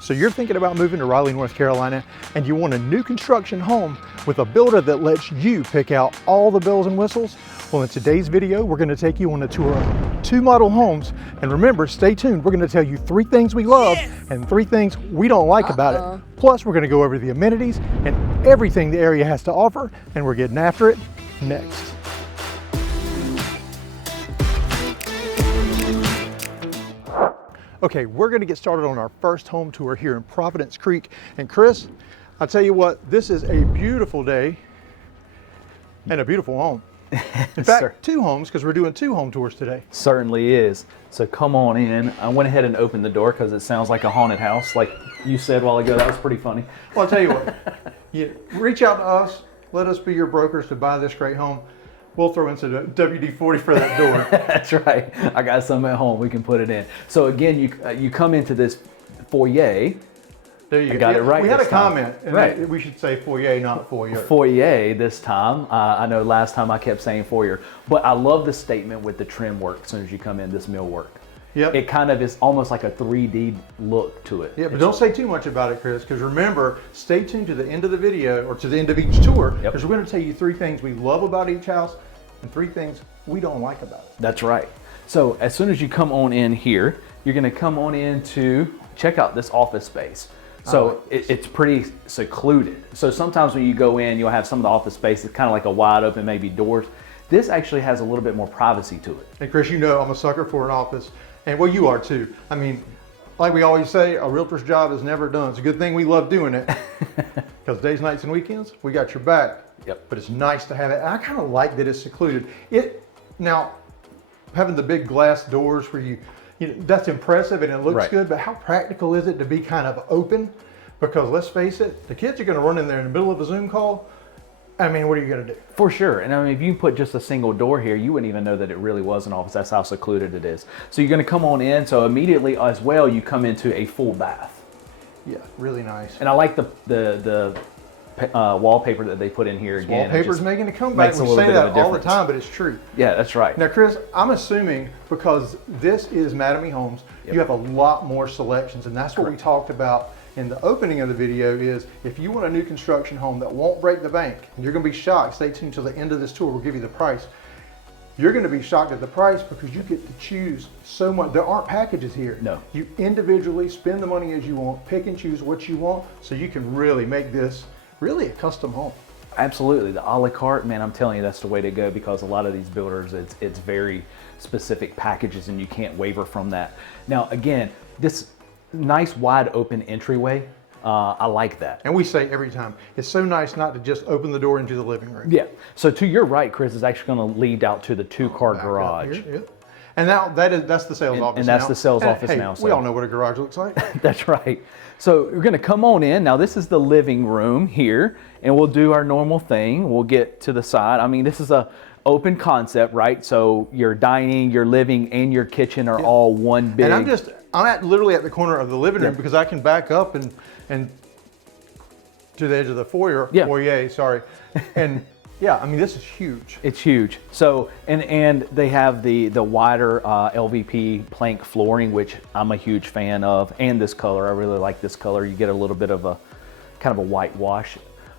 So you're thinking about moving to Raleigh, North Carolina, and you want a new construction home with a builder that lets you pick out all the bells and whistles? Well, in today's video, we're gonna take you on a tour of 2 model homes. And remember, stay tuned. We're gonna tell you 3 things we love and 3 things we don't like about it. Plus, we're gonna go over the amenities and everything the area has to offer, and we're getting after it next. Okay, we're gonna get started on our first home tour here in Providence Creek. And Chris, I'll tell you what, this is a beautiful day and a beautiful home. In fact, 2 homes, because we're doing 2 home tours today. Certainly is. So come on in. I went ahead and opened the door because it sounds like a haunted house, like you said a while ago. That was pretty funny. Well, I'll tell you what, you reach out to us, let us be your brokers to buy this great home. We'll throw in some WD-40 for that door. That's right. I got some at home. We can put it in. So again, you come into this foyer. There you go. Got it right. We had a time. comment, and right. We should say foyer, not foyer. Foyer this time. I know last time I kept saying foyer, but I love the statement with the trim work as soon as you come in, this millwork. Yep. It kind of is almost like a 3D look to it. Yeah, but don't say too much about it, Chris, because remember, stay tuned to the end of the video or to the end of each tour, because we're going to tell you 3 things we love about each house and 3 things we don't like about it. That's right. So as soon as you come on in here, you're going to come on in to check out this office space. So it's pretty secluded. So sometimes when you go in, you'll have some of the office space that's kind of like a wide open, maybe doors. This actually has a little bit more privacy to it. And Chris, you know I'm a sucker for an office. And well, you are too. I mean, like we always say, a realtor's job is never done. It's a good thing we love doing it. Because days, nights, and weekends, we got your back. Yep. But it's nice to have it. And I kind of like that it's secluded. Now, having the big glass doors where you know, that's impressive and it looks good, but how practical is it to be kind of open? Because let's face it, the kids are going to run in there in the middle of a Zoom call. I mean, what are you going to do? For sure. And I mean, if you put just a single door here, you wouldn't even know that it really was an office. That's how secluded it is. So you're going to come on in. So immediately as well, you come into a full bath. Yeah, really nice. And I like the wallpaper that they put in here again. Wallpaper's making a comeback. We say that all the time, but it's true. Yeah, that's right. Now, Chris, I'm assuming because this is Mattamy Homes, you have a lot more selections, and that's what we talked about in the opening of the video is if you want a new construction home that won't break the bank, and you're going to be shocked, stay tuned till the end of this tour, we'll give you the price. You're going to be shocked at the price because you get to choose so much. There aren't packages here. No. You individually spend the money as you want, pick and choose what you want, so you can really make this really a custom home. Absolutely. The a la carte, man, I'm telling you, that's the way to go because a lot of these builders, it's very specific packages and you can't waver from that. Now, again, this nice wide open entryway, I like that. And we say every time, it's so nice not to just open the door into the living room. Yeah. So to your right, Chris, is actually going to lead out to the 2-car garage. Here, And now that's the sales office. And that's the sales office now. We all know what a garage looks like. That's right. So we're going to come on in. Now this is the living room here, and we'll do our normal thing. We'll get to the side. I mean, this is a open concept, right? So your dining, your living, and your kitchen are all one big. And I'm literally at the corner of the living room because I can back up and to the edge of the foyer, sorry. And yeah, I mean, this is huge. It's huge. So, and they have the wider LVP plank flooring, which I'm a huge fan of, and this color. I really like this color. You get a little bit of a kind of a whitewash.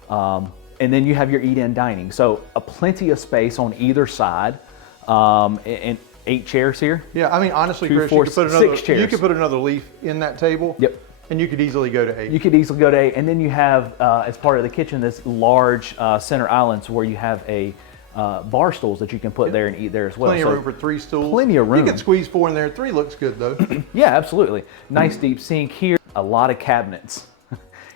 And then you have your eat-in dining. So plenty of space on either side, and 8 chairs here. Yeah, I mean, honestly, 2, Chris, 4, you could put another leaf in that table. Yep. And you could easily go to 8. You could easily go to 8. And then you have, as part of the kitchen, this large center island where you have a bar stools that you can put there and eat there as well. Plenty of room for 3 stools. Plenty of room. You can squeeze 4 in there. 3 looks good, though. Yeah, absolutely. Nice deep sink here. A lot of cabinets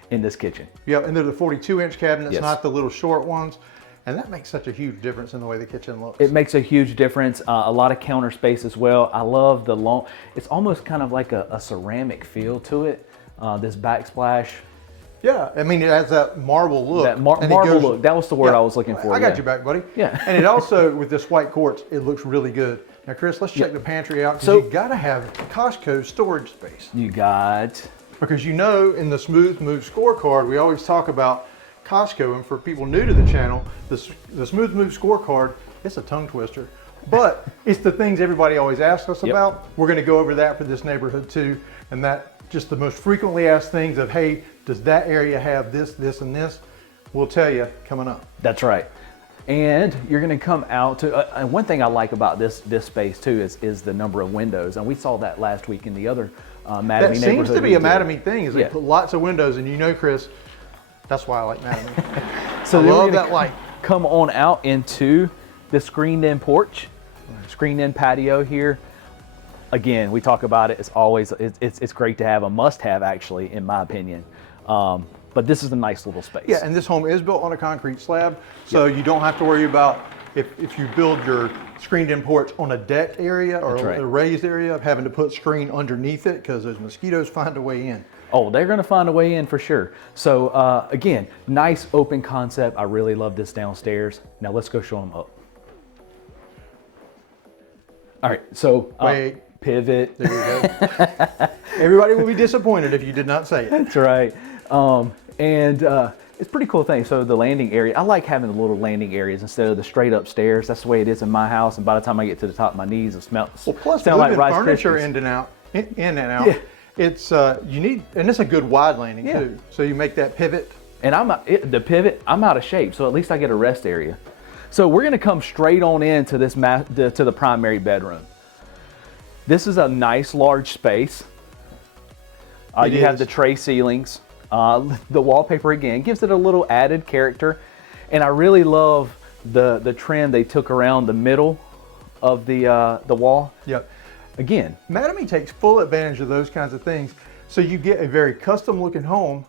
in this kitchen. Yeah, and they're the 42-inch cabinets, not the little short ones. And that makes such a huge difference in the way the kitchen looks. It makes a huge difference. A lot of counter space as well. I love the long, it's almost kind of like a ceramic feel to it. This backsplash. Yeah, I mean, it has that marble look. That marble look, that was the word I was looking for. I got your back, buddy. Yeah. And it also, with this white quartz, it looks really good. Now, Chris, let's check the pantry out because you got to have Costco storage space. You got. Because you know, in the Smooth Move scorecard, we always talk about Costco, and for people new to the channel, the Smooth Move scorecard, it's a tongue twister, but it's the things everybody always asks us about. We're going to go over that for this neighborhood too, and that just the most frequently asked things of, hey, does that area have this, this, and this? We'll tell you coming up. That's right. And you're going to come out to, and one thing I like about this space too is the number of windows. And we saw that last week in the other Mattamy neighborhood. That seems to be a Mattamy thing, is they Yeah. put lots of windows, and you know, Chris, that's why I like Mattamy. So I then love we're gonna that light. come on out into the screened-in porch, screened-in patio here. Again, we talk about it. It's always it's great to have, a must-have actually, in my opinion. But this is a nice little space. Yeah, and this home is built on a concrete slab, so you don't have to worry about if you build your screened-in porch on a deck area or That's right. a raised area of having to put screen underneath it, because those mosquitoes find a way in. Oh, they're going to find a way in for sure. So again, nice open concept. I really love this downstairs. Now let's go show them up. All right, so Wait. Pivot. There you go. Everybody will be disappointed if you did not say it. That's right. It's a pretty cool thing. So the landing area, I like having the little landing areas instead of the straight upstairs. That's the way it is in my house. And by the time I get to the top of my knees, it smells. Well, plus sound like moving Rice furniture Krispies. in and out. Yeah. It's you need, and it's a good wide landing Yeah. too. So you make that pivot. And the pivot, I'm out of shape, so at least I get a rest area. So we're gonna come straight on into this to the primary bedroom. This is a nice large space. You have the tray ceilings. The wallpaper again gives it a little added character, and I really love the trend they took around the middle of the wall. Yep. Again, Mattamy takes full advantage of those kinds of things, so you get a very custom looking home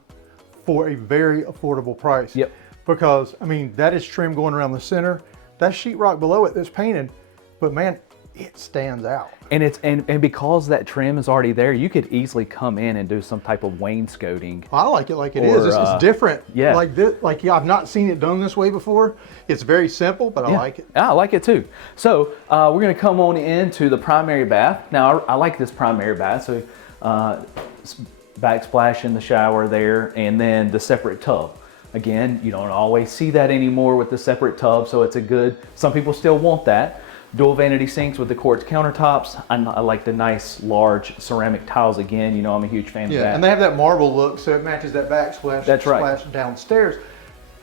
for a very affordable price. Yep. Because I mean, that is trim going around the center. That sheetrock below it that's painted, but man, it stands out. and it's and because that trim is already there, you could easily come in and do some type of wainscoting. I like it like it is. It's different. yeah. Like this, I've not seen it done this way before. It's very simple, but I like it. Yeah, I like it too. So we're gonna come on into the primary bath. Now I like this primary bath. So backsplash in the shower there, and then the separate tub. Again, you don't always see that anymore with the separate tub, so it's a good, some people still want that. Dual vanity sinks with the quartz countertops. I like the nice large ceramic tiles again. You know, I'm a huge fan of that. Yeah, and they have that marble look, so it matches that backsplash. That's right. Splash downstairs.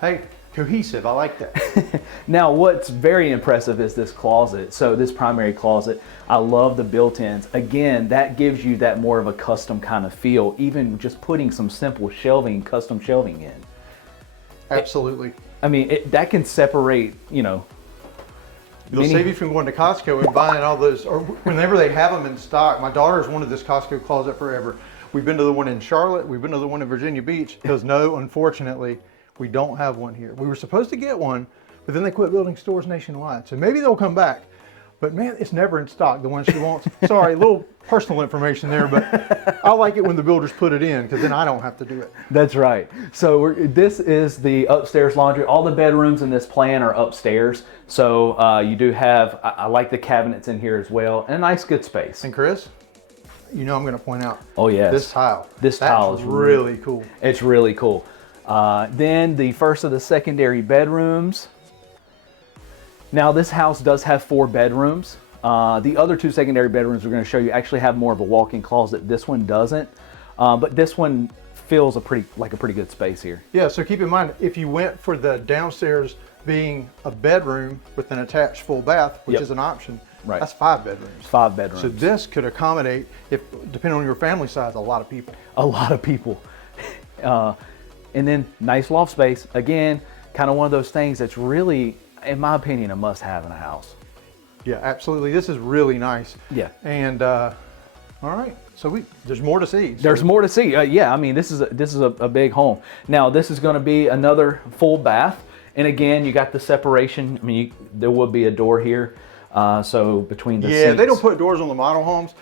Hey, cohesive. I like that. Now, what's very impressive is this closet. So this primary closet, I love the built-ins. Again, that gives you that more of a custom kind of feel, even just putting some simple shelving, custom shelving in. Absolutely. I mean, that can separate, you know. It'll save you from going to Costco and buying all those, or whenever they have them in stock. My daughter's wanted this Costco closet forever. We've been to the one in Charlotte. We've been to the one in Virginia Beach, because no, unfortunately, we don't have one here. We were supposed to get one, but then they quit building stores nationwide. So maybe they'll come back. But man, it's never in stock, the one she wants. Sorry, a little personal information there, but I like it when the builders put it in, because then I don't have to do it. That's right. So this is the upstairs laundry. All the bedrooms in this plan are upstairs. So you do have, I like the cabinets in here as well, and a nice good space. And Chris, you know I'm going to point out. Oh yes. This tile. This tile is really cool. It's really cool. Then the first of the secondary bedrooms. Now this house does have 4 bedrooms. The other 2 secondary bedrooms we're going to show you actually have more of a walk-in closet. This one doesn't, but this one feels like a pretty good space here. Yeah, so keep in mind, if you went for the downstairs being a bedroom with an attached full bath, which is an option, right, that's 5 bedrooms. 5 bedrooms. So this could accommodate, if depending on your family size, a lot of people. A lot of people. And then nice loft space. Again, kind of one of those things that's really, in my opinion, a must-have in a house. Yeah, absolutely. This is really nice. Yeah. And all right, so there's more to see. There's more to see. Yeah, I mean, this is a big home. Now, this is going to be another full bath, and again, you got the separation. I mean, there will be a door here, so between the yeah, seats. they don't put doors on the model homes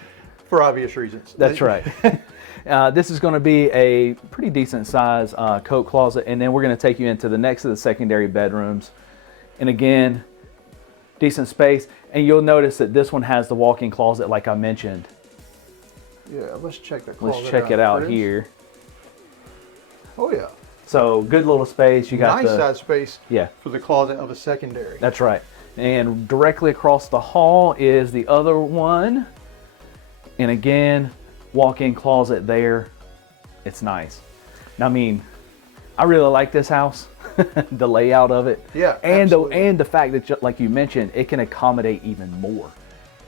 for obvious reasons. That's right. This is going to be a pretty decent size coat closet, and then we're going to take you into the next of the secondary bedrooms. And again, decent space. And you'll notice that this one has the walk-in closet like I mentioned. Yeah, let's check the closet. Let's check it out here. Oh yeah. So good little space. You got nice size space. Yeah. For the closet of a secondary. That's right. And directly across the hall is the other one. And again, walk-in closet there. It's nice. Now, I mean, I really like this house, the layout of it. Yeah, and absolutely. the fact that, like you mentioned, it can accommodate even more.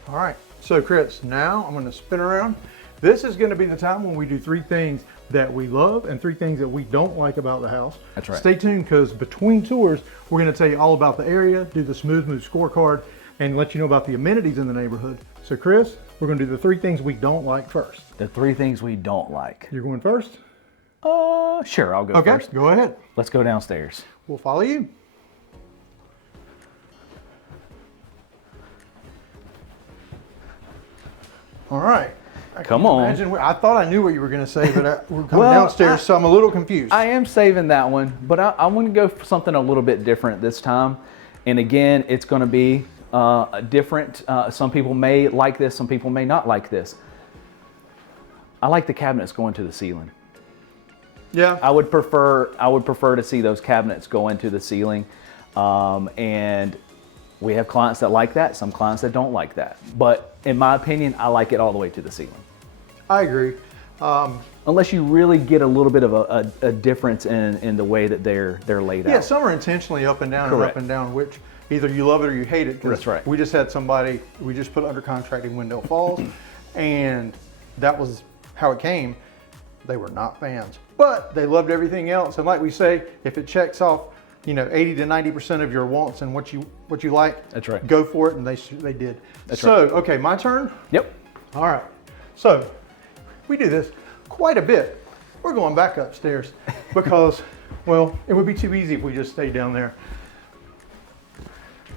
All right, so Chris, now I'm going to spin around. This is going to be the time when we do 3 things that we love and 3 things that we don't like about the house. That's right. Stay tuned, because between tours, we're going to tell you all about the area, do the Smooth Move scorecard, and let you know about the amenities in the neighborhood. So Chris, we're going to do the 3 things we don't like first. The 3 things we don't like. You're going first? Sure, I'll go first. Okay, go ahead. Let's go downstairs. We'll follow you. All right. Come on. I thought I knew what you were going to say, but we're coming downstairs, so I'm a little confused. I am saving that one, but I want to go for something a little bit different this time. And again, it's going to be different. Some people may like this, some people may not like this. I like the cabinets going to the ceiling. Yeah. I would prefer to see those cabinets go into the ceiling. And we have clients that like that, some clients that don't like that. But in my opinion, I like it all the way to the ceiling. I agree. Unless you really get a little bit of a difference in the way that they're laid out. Yeah, some are intentionally up and down Correct. and up and down, which either you love it or you hate it. 'Cause That's right. We just had somebody, we just put under contract in Wendell Falls, and that was how it came. They were not fans, but they loved everything else. And like we say, if it checks off, 80 to 90% of your wants and what you like, That's right. go for it. And they did. That's so, right. Okay, my turn. Yep. All right. So we do this quite a bit. We're going back upstairs because, well, it would be too easy if we just stayed down there.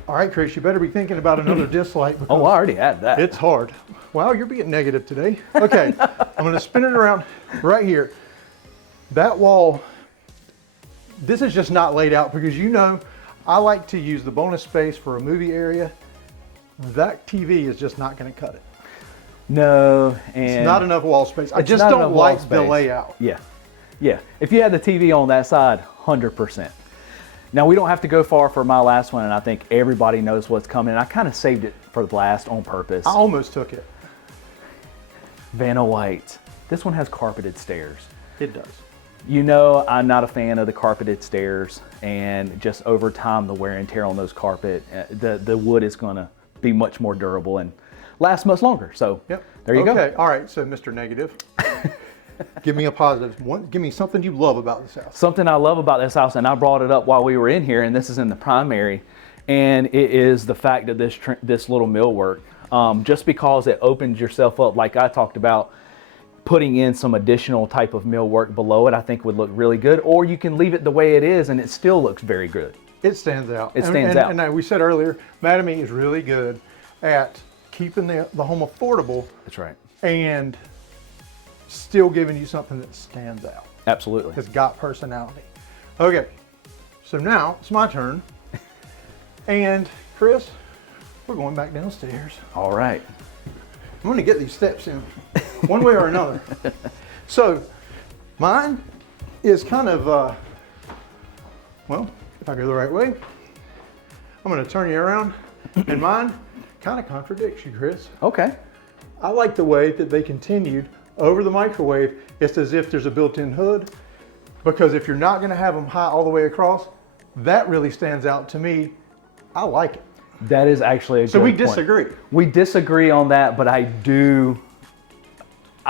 All right, Chris, you better be thinking about another dislike. Oh, I already had that. It's hard. Wow, you're being negative today. Okay, I'm going to spin it around right here. That wall, this is just not laid out because I like to use the bonus space for a movie area. That TV is just not going to cut it. No, and It's not enough wall space. I it's just not don't enough wall like the space. layout. Yeah, yeah. If you had the TV on that side, 100%. Now, we don't have to go far for my last one, and I think everybody knows what's coming. I kind of saved it for the last on purpose. I almost took it. Vanna White. This one has carpeted stairs. It does. I'm not a fan of the carpeted stairs, and just over time, the wear and tear on those carpet, the wood is going to be much more durable and last much longer. So Yep. There you go. Okay. All right. So, Mr. Negative, give me a positive. Give me something you love about this house. Something I love about this house, and I brought it up while we were in here, and this is in the primary, and it is the fact that this little millwork, just because it opens yourself up, like I talked about, putting in some additional type of millwork below it, I think would look really good. Or you can leave it the way it is, and it still looks very good. It stands out. It stands out. And we said earlier, Mattamy is really good at keeping the home affordable. That's right. And still giving you something that stands out. Absolutely. Has got personality. Okay, so now it's my turn. And Chris, we're going back downstairs. All right. I'm gonna get these steps in, one way or another. So, mine is kind of, well, if I go the right way, I'm gonna turn you around, and mine kind of contradicts you, Chris. Okay. I like the way that they continued over the microwave. It's as if there's a built-in hood, because if you're not gonna have them high all the way across, that really stands out to me. I like it. That is actually a good So we point. disagree. We disagree on that, but I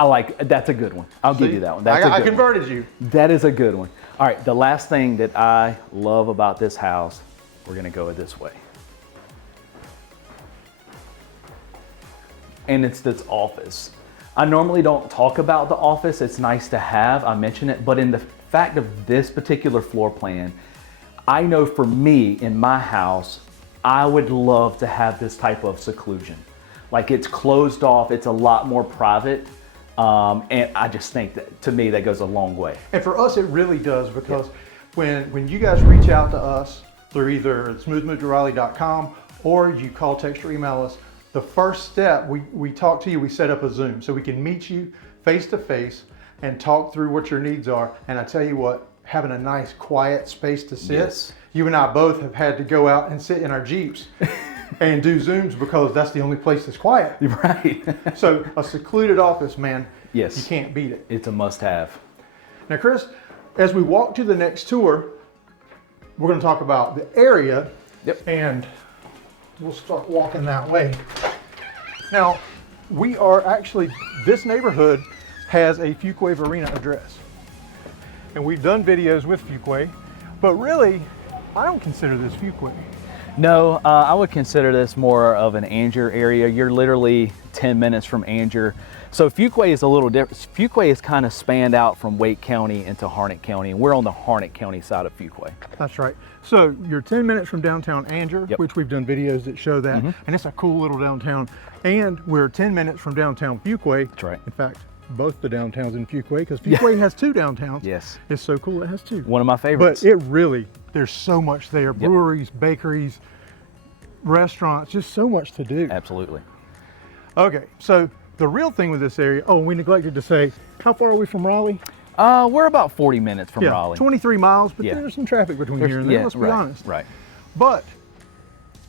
like, that's a good one. I'll give you that one. That's a I good converted one. you. That is a good one. All right, the last thing that I love about this house, we're gonna go this way. And it's this office. I normally don't talk about the office. It's nice to have, I mention it, but in the fact of this particular floor plan, I know for me in my house, I would love to have this type of seclusion. Like, it's closed off, it's a lot more private. And I just think that, to me, that goes a long way. And for us, it really does, because when you guys reach out to us through either smoothmovetoraleigh.com or you call, text, or email us, the first step, we talk to you, we set up a Zoom so we can meet you face to face and talk through what your needs are. And I tell you what, having a nice quiet space to sit. Yes. You and I both have had to go out and sit in our Jeeps and do Zooms because that's the only place that's quiet. Right. So a secluded office, man, Yes. you can't beat it. It's a must-have. Now, Chris, as we walk to the next tour, we're going to talk about the area. Yep. And we'll start walking that way. Now, we are actually, this neighborhood has a Fuquay Varina address. And we've done videos with Fuquay, but really, I don't consider this Fuquay. No, I would consider this more of an Angier area. You're literally 10 minutes from Angier. So Fuquay is a little different. Fuquay is kind of spanned out from Wake County into Harnett County, and we're on the Harnett County side of Fuquay. That's right. So you're 10 minutes from downtown Angier, Yep. which we've done videos that show that, and it's a cool little downtown. And we're 10 minutes from downtown Fuquay. That's right. In fact, both the downtowns in Fuquay, because Fuquay has two downtowns. Yes. It's so cool it has two. One of my favorites. But it really, there's so much there. Breweries, bakeries, restaurants, just so much to do. Absolutely. Okay, so the real thing with this area, oh, we neglected to say, how far are we from Raleigh? We're about 40 minutes from Raleigh. 23 miles, but Yeah. there's some traffic between here and there, let's be honest. Right. But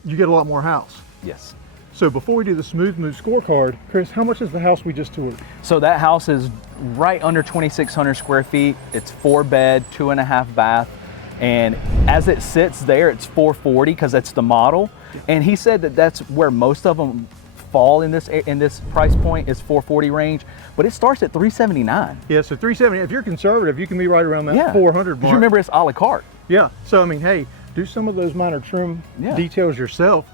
you get a lot more house. Yes. So before we do the Smooth Move scorecard, Chris, how much is the house we just toured? So that house is right under 2,600 square feet. It's 4-bed, 2.5 bath. And as it sits there, it's 440 because that's the model. And he said that that's where most of them fall in this price point is 440 range, but it starts at 379. Yeah, so 370. If you're conservative, you can be right around that Yeah. 400 mark. Because you remember it's a la carte. Yeah. So I mean, hey, do some of those minor trim details yourself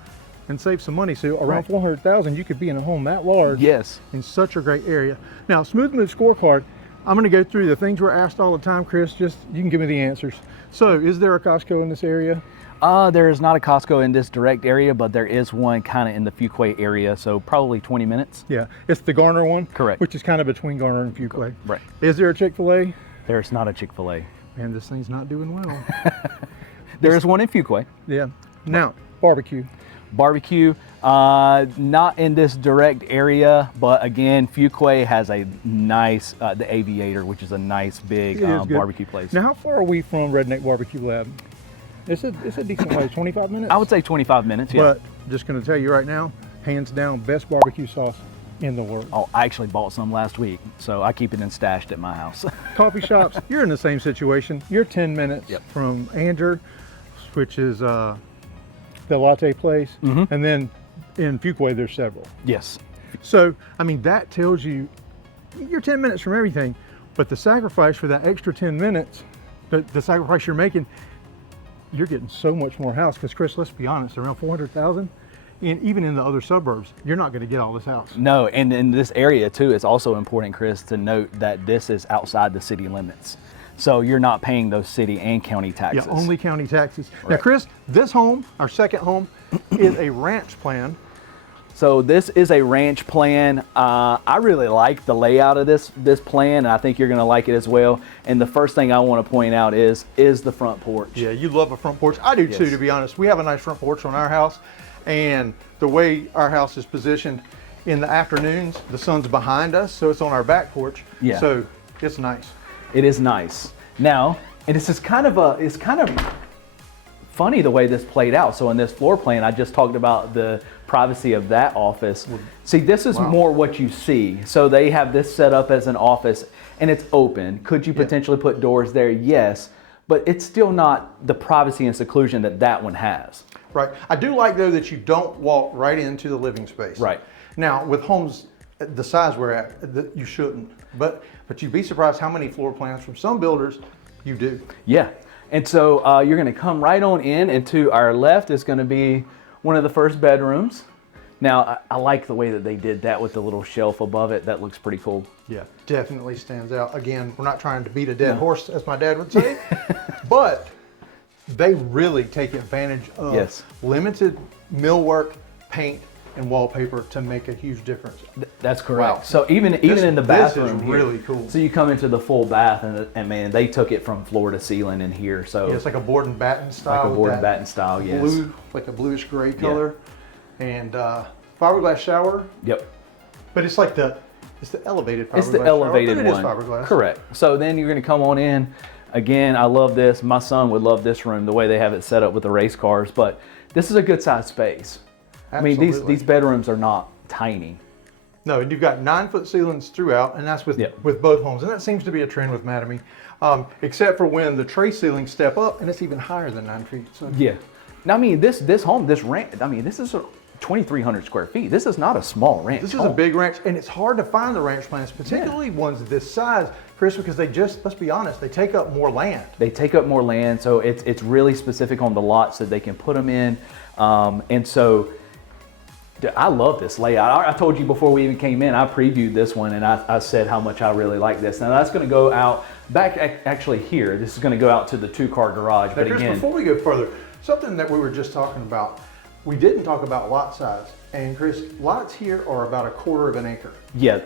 and save some money. So around 400,000, you could be in a home that large. Yes. In such a great area. Now, Smooth Move scorecard. I'm going to go through the things we're asked all the time, Chris. Just you can give me the answers. So, is there a Costco in this area? There is not a Costco in this direct area, but there is one kind of in the Fuquay area, so probably 20 minutes. Yeah, it's the Garner one. Correct. Which is kind of between Garner and Fuquay. Right. Is there a Chick-fil-A? There's not a Chick-fil-A. Man, this thing's not doing well. There is one in Fuquay. Yeah. Now, barbecue. Barbecue, not in this direct area, but again, Fuquay has a nice, the Aviator, which is a nice big It is good. barbecue place. Now, how far are we from Redneck Barbecue Lab? It's a decent way, 25 minutes? I would say 25 minutes, yeah. But just going to tell you right now, hands down, best barbecue sauce in the world. Oh, I actually bought some last week, so I keep it in stashed at my house. Coffee shops, you're in the same situation. You're 10 minutes from Angier, which is the latte place, and then in Fuquay there's several. Yes. So, I mean, that tells you you're 10 minutes from everything, but the sacrifice for that extra 10 minutes, the sacrifice you're making, you're getting so much more house. Because Chris, let's be honest, around 400,000, and even in the other suburbs, you're not going to get all this house. No, and in this area too, it's also important, Chris, to note that this is outside the city limits. So you're not paying those city and county taxes. Yeah, only county taxes. Right. Now, Chris, this home, our second home, is a ranch plan. So this is a ranch plan. I really like the layout of this plan, and I think you're gonna like it as well. And the first thing I wanna point out is the front porch. Yeah, you love a front porch. I do too, to be honest. We have a nice front porch on our house, and the way our house is positioned in the afternoons, the sun's behind us, so it's on our back porch. Yeah. So it's nice. It is nice. Now, and it's kind of funny the way this played out. So in this floor plan, I just talked about the privacy of that office. See, this is more what you see. So they have this set up as an office and it's open. Could you potentially put doors there? Yes, but it's still not the privacy and seclusion that one has. Right. I do like though that you don't walk right into the living space. Right. Now with homes the size we're at, you shouldn't. But you'd be surprised how many floor plans from some builders you do. Yeah. And so you're going to come right on in, and to our left is going to be one of the first bedrooms. Now, I like the way that they did that with the little shelf above it. That looks pretty cool. Yeah, definitely stands out. Again, we're not trying to beat a dead horse, as my dad would say, but they really take advantage of limited millwork, paint, and wallpaper to make a huge difference. That's correct. Wow. So even in the bathroom, this is really cool. So you come into the full bath, and man, they took it from floor to ceiling in here. So yeah, it's like a board and batten style. Like a board and batten style, yes. Blue, like a bluish gray color, and fiberglass shower. Yep. But it's like it's the elevated fiberglass. It's the elevated shower, one. It is fiberglass. Correct. So then you're going to come on in. Again, I love this. My son would love this room, the way they have it set up with the race cars. But this is a good sized space. Absolutely. I mean, these bedrooms are not tiny. No, and you've got 9-foot ceilings throughout, and that's with both homes, and that seems to be a trend with Mattamy, except for when the tray ceilings step up, and it's even higher than 9 feet. So. Yeah. Now, I mean, this home, this ranch, I mean, this is 2,300 square feet. This is not a small ranch. This is a big ranch, and it's hard to find the ranch plans, particularly ones this size, Chris, because they just, let's be honest, they take up more land. They take up more land, so it's really specific on the lots that they can put them in, and so I love this layout. I told you before we even came in, I previewed this one, and I said how much I really like this. Now that's going to go out back actually here. This is going to go out to the 2-car garage. Now, but Chris, again, before we go further, something that we were just talking about, we didn't talk about lot size. And Chris, lots here are about 1/4 of an acre. Yeah.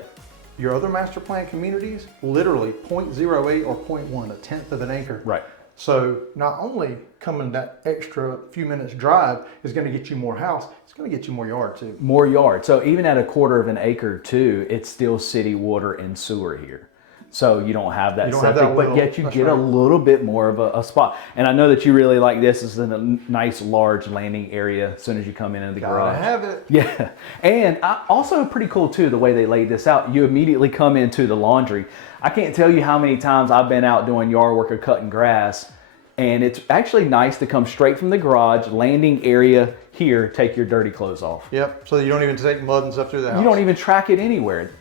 Your other master plan communities, literally 0.08 or 0.1, 1/10 of an acre. Right. So not only coming that extra few minutes drive is going to get you more house, it's going to get you more yard too. More yard. So even at 1/4 of an acre too, it's still city water and sewer here. So you don't have that septic, but yet you get a little bit more of a spot. And I know that you really like this. This is a nice large landing area as soon as you come into the garage. Gotta have it. Yeah. And also pretty cool too, the way they laid this out. You immediately come into the laundry. I can't tell you how many times I've been out doing yard work or cutting grass, and it's actually nice to come straight from the garage, landing area here, take your dirty clothes off. Yep, so you don't even take mud and stuff through the house. You don't even track it anywhere.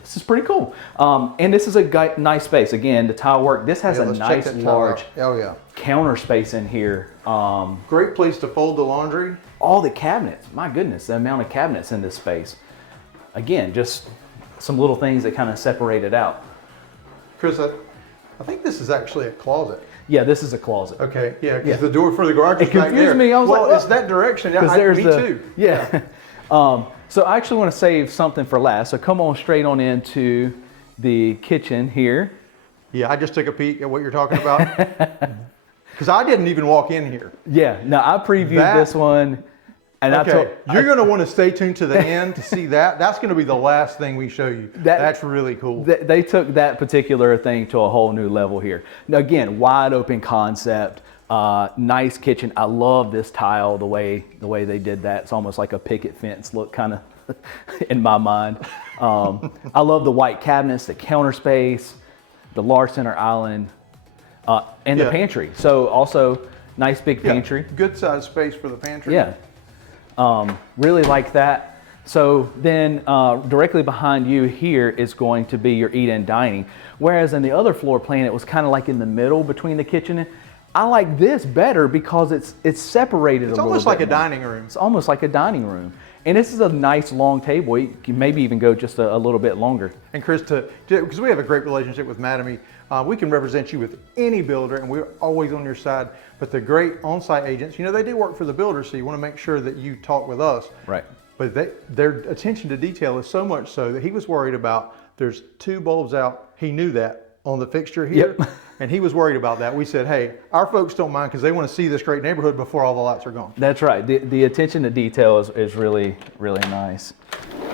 This is pretty cool. And this is a nice space. Again, the tile work, this has a nice large counter space in here. Great place to fold the laundry. All the cabinets, my goodness, the amount of cabinets in this space. Again, just some little things that kind of separate it out. Chris, I think this is actually a closet. Yeah, this is a closet. Okay, yeah, because the door for the garage is back there. It confused me. I was like, well, it's that direction. Me too. Yeah. So I actually want to save something for last. So come on straight on into the kitchen here. Yeah, I just took a peek at what you're talking about. Because I didn't even walk in here. Yeah, no, I previewed this one. And you're going to want to stay tuned to the end to see that. That's going to be the last thing we show you. That's really cool. They took that particular thing to a whole new level here. Now, again, wide open concept, nice kitchen. I love this tile, the way they did that. It's almost like a picket fence look kind of in my mind. I love the white cabinets, the counter space, the large center island, and the pantry. So also nice big pantry. Good size space for the pantry. Yeah. Really like that. So then directly behind you here is going to be your eat-in dining. Whereas in the other floor plan, it was kind of like in the middle between the kitchen and I like this better because it's separated a little bit. It's almost like a dining room. It's almost like a dining room. And this is a nice long table. You can maybe even go just a little bit longer. And Chris, because we have a great relationship with Mattamy, we can represent you with any builder and we're always on your side. But the great on-site agents, you know, they do work for the builder, so you want to make sure that you talk with us. Right. But their attention to detail is so much so that he was worried about there's 2 bulbs out. He knew that on the fixture here. Yep. And he was worried about that. We said, hey, our folks don't mind because they want to see this great neighborhood before all the lights are gone. That's right. The attention to detail is really, really nice.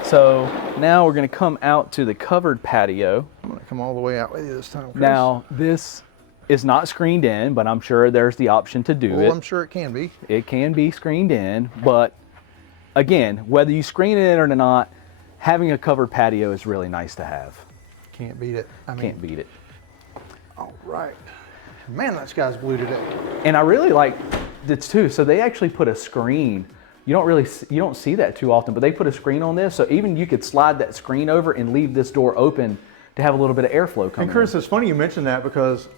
So now we're going to come out to the covered patio. I'm going to come all the way out with you this time, Chris. Now, this is not screened in, but I'm sure there's the option to do it. I'm sure it can be. It can be screened in, but again, whether you screen it in or not, having a covered patio is really nice to have. Can't beat it. Can't beat it. All right. Man, that sky's blue today. And I really like this too. So they actually put a screen. You don't see that too often, but they put a screen on this. So even you could slide that screen over and leave this door open to have a little bit of airflow coming in. And Chris, it's funny you mentioned that because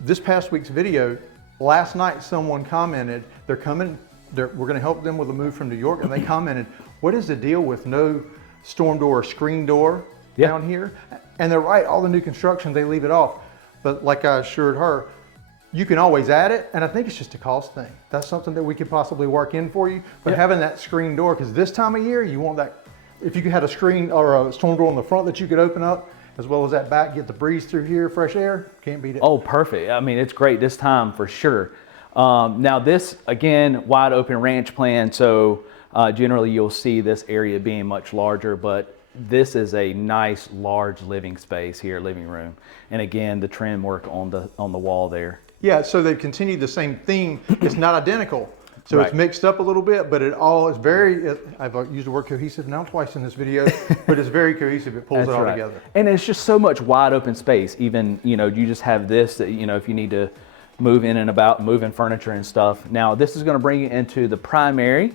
this past week's video, last night someone commented, we're going to help them with a move from New York, and they commented, what is the deal with no storm door or screen door down here? And they're right, all the new construction, they leave it off. But like I assured her, you can always add it, and I think it's just a cost thing. That's something that we could possibly work in for you. But having that screen door, because this time of year, you want that, if you could have a screen or a storm door on the front that you could open up, as well as that back, get the breeze through here, fresh air, can't beat it. Oh, perfect. I mean, it's great this time for sure. Now this, again, wide open ranch plan, so generally you'll see this area being much larger, but this is a nice large living space here, living room. And again, the trim work on the wall there. Yeah, so they've continued the same theme. It's not identical. So Right. it's mixed up a little bit, but it all is I've used the word cohesive now twice in this video, but it's very cohesive. It pulls it all together. And it's just so much wide open space. Even, you just have this that, if you need to move in and about, moving furniture and stuff. Now, this is going to bring you into the primary.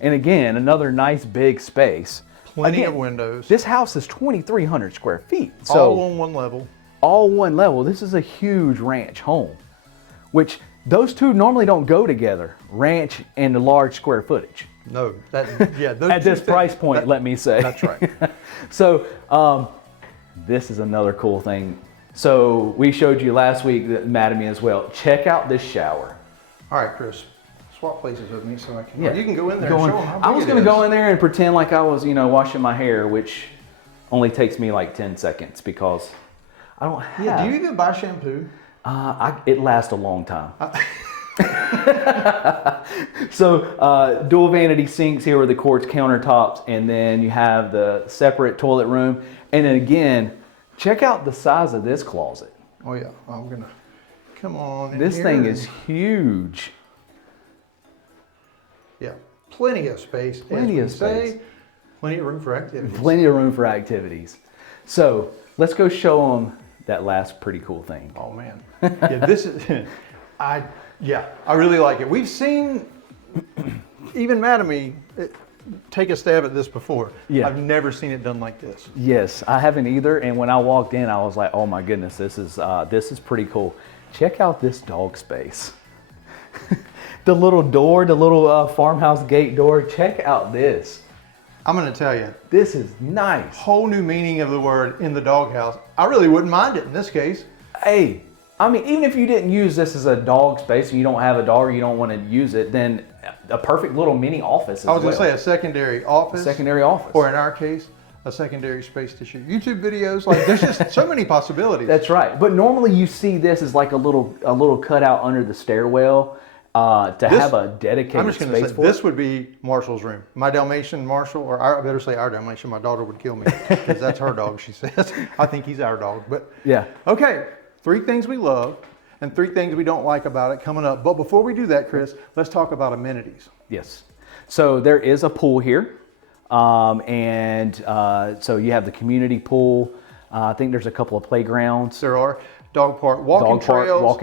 And again, another nice big space. Plenty of windows. This house is 2,300 square feet. So all on one level. All one level. This is a huge ranch home, which those two normally don't go together, ranch and the large square footage. No, at this price point, let me say. That's right. So this is another cool thing. So we showed you last week that Mattamy as well. Check out this shower. All right, Chris, swap places with me so I can. Yeah. You can go in there and show them how big I was it going to is. go in there and pretend like I was, washing my hair, which only takes me like 10 seconds because I don't have. Yeah, do you even buy shampoo? It lasts a long time. So dual vanity sinks here with the quartz countertops, and then you have the separate toilet room. And then again, check out the size of this closet. Oh yeah, I'm gonna come on. This thing is huge. Yeah, plenty of space. Plenty of space. Plenty of room for activities. Plenty of room for activities. So let's go show them that last pretty cool thing. Oh man, yeah, this is. I really like it. We've seen even Mattamy take a stab at this before. Yeah. I've never seen it done like this. Yes, I haven't either. And when I walked in, I was like, oh my goodness, this is pretty cool. Check out this dog space. The little door, the little farmhouse gate door. Check out this. I'm going to tell you, this is nice. Whole new meaning of the word in the doghouse. I really wouldn't mind it in this case. Hey, I mean, even if you didn't use this as a dog space and you don't have a dog or you don't want to use it, then a perfect little mini office as well. I was going to say a secondary office. Secondary office. Or in our case, a secondary space to shoot YouTube videos. Like there's just so many possibilities. That's right. But normally you see this as like a little cutout under the stairwell have a dedicated I'm just going to space say for this it. would be Marshall's room. My Dalmatian Marshall, or I better say our Dalmatian. My daughter would kill me because that's her dog. She says. I think he's our dog. But yeah. Okay, 3 things we love and 3 things we don't like about it coming up. But before we do that, Chris, let's talk about amenities. Yes. So there is a pool here. So you have the community pool. I think there's a couple of playgrounds. There are dog park, walking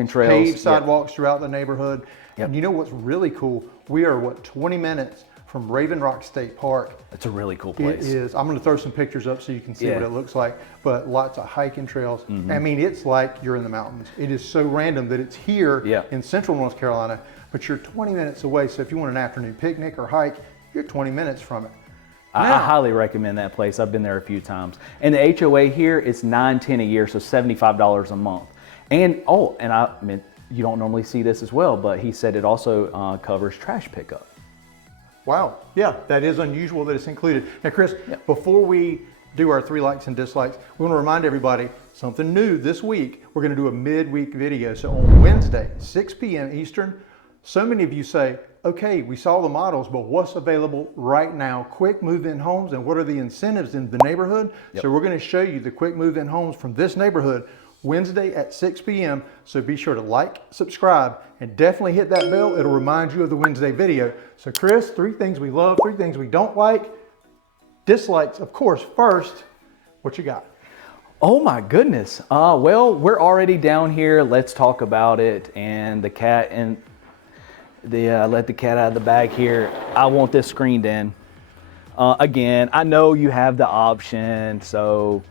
trails, paved sidewalks throughout the neighborhood. Yep. And you know what's really cool? We are 20 minutes from Raven Rock State Park. It's a really cool place. It is. I'm going to throw some pictures up so you can see what it looks like. But lots of hiking trails. Mm-hmm. I mean, it's like you're in the mountains. It is so random that it's here in central North Carolina, but you're 20 minutes away. So if you want an afternoon picnic or hike, you're 20 minutes from it. I highly recommend that place. I've been there a few times. And the HOA here, it's $9.10 a year, so $75 a month. And I mean, you don't normally see this as well, but he said it also covers trash pickup. Wow. Yeah, that is unusual that it's included. Now, Chris, before we do our 3 likes and dislikes, we want to remind everybody something new this week. We're going to do a midweek video. So on Wednesday, 6 p.m. Eastern, so many of you say, okay, we saw the models, but what's available right now? Quick move-in homes, and what are the incentives in the neighborhood? So we're going to show you the quick move-in homes from this neighborhood Wednesday at 6 p.m. So be sure to like, subscribe, and definitely hit that bell. It'll remind you of the Wednesday video. So Chris, 3 things we love, 3 things we don't like. Dislikes, of course, first. What you got? Oh my goodness. Well, we're already down here. Let's talk about it. And the cat and let the cat out of the bag here. I want this screened in. Again, I know you have the option. So,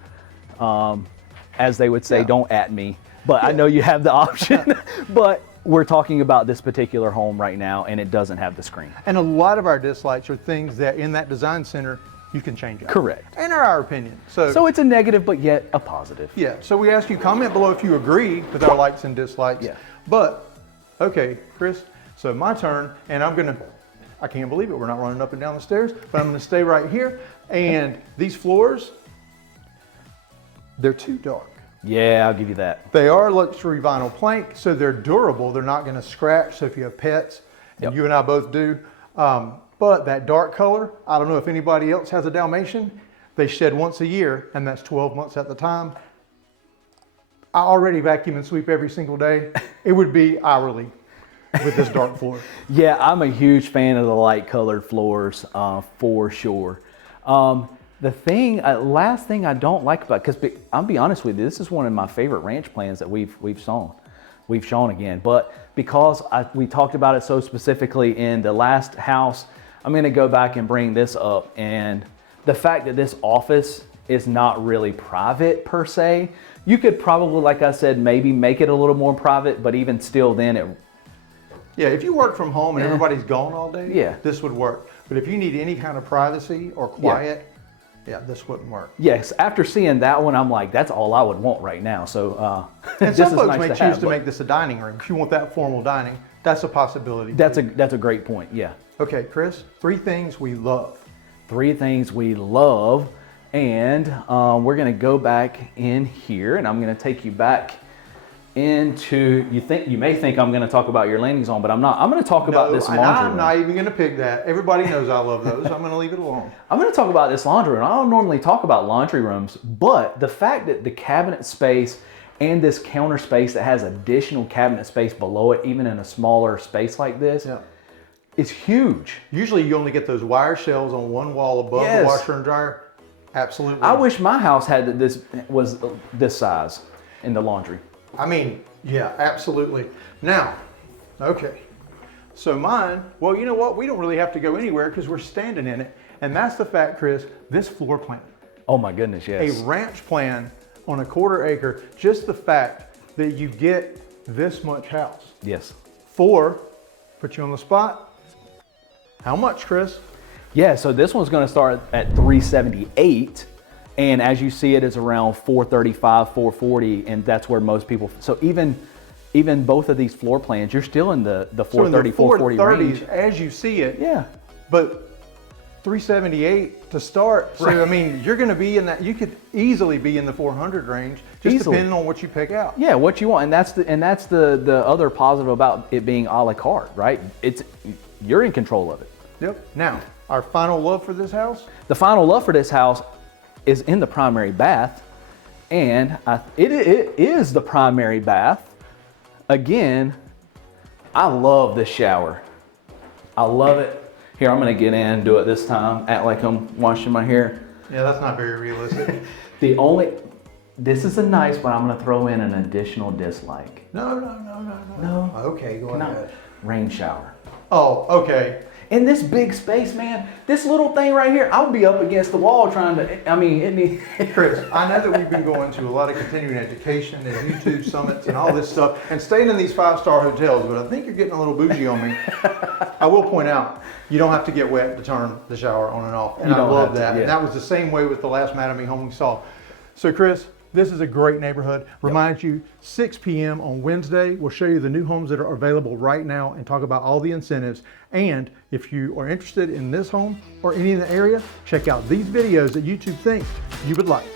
as they would say, don't at me. But I know you have the option. But we're talking about this particular home right now, and it doesn't have the screen. And a lot of our dislikes are things that in that design center you can change out. Correct. And are our opinion. So it's a negative, but yet a positive. Yeah. So we ask you comment below if you agree with our likes and dislikes. Yeah. But okay, Chris. So my turn, and I can't believe it. We're not running up and down the stairs, but I'm going to stay right here. And these floors, they're too dark. Yeah, I'll give you that. They are luxury vinyl plank, so they're durable. They're not going to scratch. So if you have pets, and you and I both do, but that dark color, I don't know if anybody else has a Dalmatian. They shed once a year, and that's 12 months at the time. I already vacuum and sweep every single day. It would be hourly. with this dark floor. Yeah, I'm a huge fan of the light colored floors for sure. The thing, last thing I don't like about, because I'll be honest with you, this is one of my favorite ranch plans that we've shown again. But because we talked about it so specifically in the last house, I'm going to go back and bring this up. And the fact that this office is not really private per se, you could probably, like I said, maybe make it a little more private, but even still then Yeah, if you work from home and everybody's gone all day, yeah, this would work. But if you need any kind of privacy or quiet, yeah, this wouldn't work. Yes, after seeing that one, I'm like, that's all I would want right now. So and some folks may choose to make this a dining room. If you want that formal dining, that's a possibility. That's a great point, yeah. Okay, Chris, 3 things we love. 3 things we love, and we're gonna go back in here, and I'm gonna take you back into, you may think I'm gonna talk about your landing zone, but I'm not. I'm gonna talk about this laundry room. I'm not even gonna pick that. Everybody knows I love those. I'm gonna leave it alone. I'm gonna talk about this laundry room. I don't normally talk about laundry rooms, but the fact that the cabinet space and this counter space that has additional cabinet space below it, even in a smaller space like this, is huge. Usually you only get those wire shelves on one wall above the washer and dryer. Absolutely. I wish my house had this was this size in the laundry. I mean, yeah, absolutely. Now, okay, so mine, well, you know what? We don't really have to go anywhere because we're standing in it. And that's the fact, Chris, this floor plan. Oh my goodness, yes. A ranch plan on a 1/4 acre, just the fact that you get this much house. Yes. For, put you on the spot, how much, Chris? Yeah, so this one's gonna start at $378. And as you see, it is around $435, $440, and that's where most people. So even both of these floor plans, you're still in the $430, $440 range. As you see it. Yeah. But $378 to start. So I mean, you're going to be in that. You could easily be in the 400 range, just depending on what you pick out. Yeah, what you want, and that's the other positive about it being a la carte, right? You're in control of it. Yep. Now, our final love for this house. The final love for this house is in the primary bath, and it is the primary bath. Again, I love this shower. I love it. Here, I'm gonna get in and do it this time, act like I'm washing my hair. Yeah, that's not very realistic. This is a nice, but I'm gonna throw in an additional dislike. No. Okay, go ahead. Rain shower. Oh, okay. In this big space, man, this little thing right here, I'll be up against the wall trying to, I mean, it needs... Chris, I know that we've been going to a lot of continuing education and YouTube summits and all this stuff and staying in these 5-star hotels, but I think you're getting a little bougie on me. I will point out, you don't have to get wet to turn the shower on and off. And I love that. And that was the same way with the last Mattamy home we saw. So Chris, this is a great neighborhood. Remind you, 6 p.m. on Wednesday, we'll show you the new homes that are available right now and talk about all the incentives. And if you are interested in this home or any in the area, check out these videos that YouTube thinks you would like.